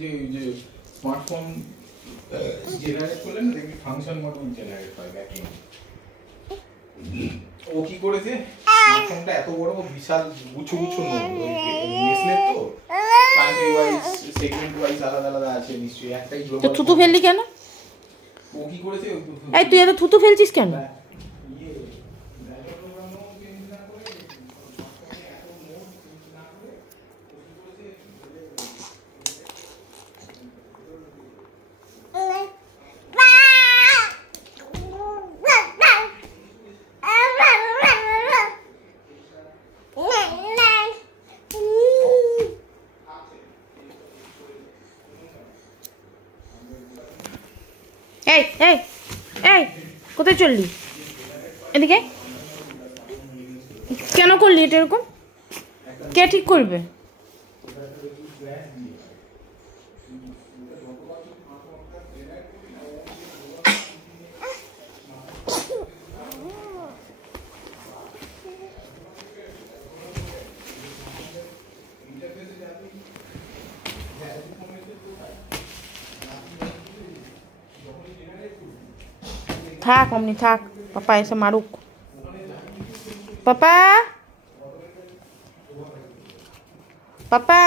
যে যে smartphone generate করলে না দেখবি ফাংশন মডেল জেনারেট হয় ব্যাকিং। ও কি করেছে স্মার্টফোনটা এত বড় বিশাল গুচ্ছ গুচ্ছ নোট নেসলের তো কান্ট্রি ওয়াইজ সেগমেন্ট ওয়াইজ আলাদা আলাদা আছে নিশ্চয়ই একটাই গ্লোবাল। তো থুতু ফেললি কেন? ও কি করেছে এই তুই এত থুতু ফেলছিস কেন? এই এই এই কোথায় চললি? এদিকে কেন করলি এটা এরকম? কে ঠিক করবে? থাক অমনি থাক, পাপা এসে মারুক। পাপা পাপা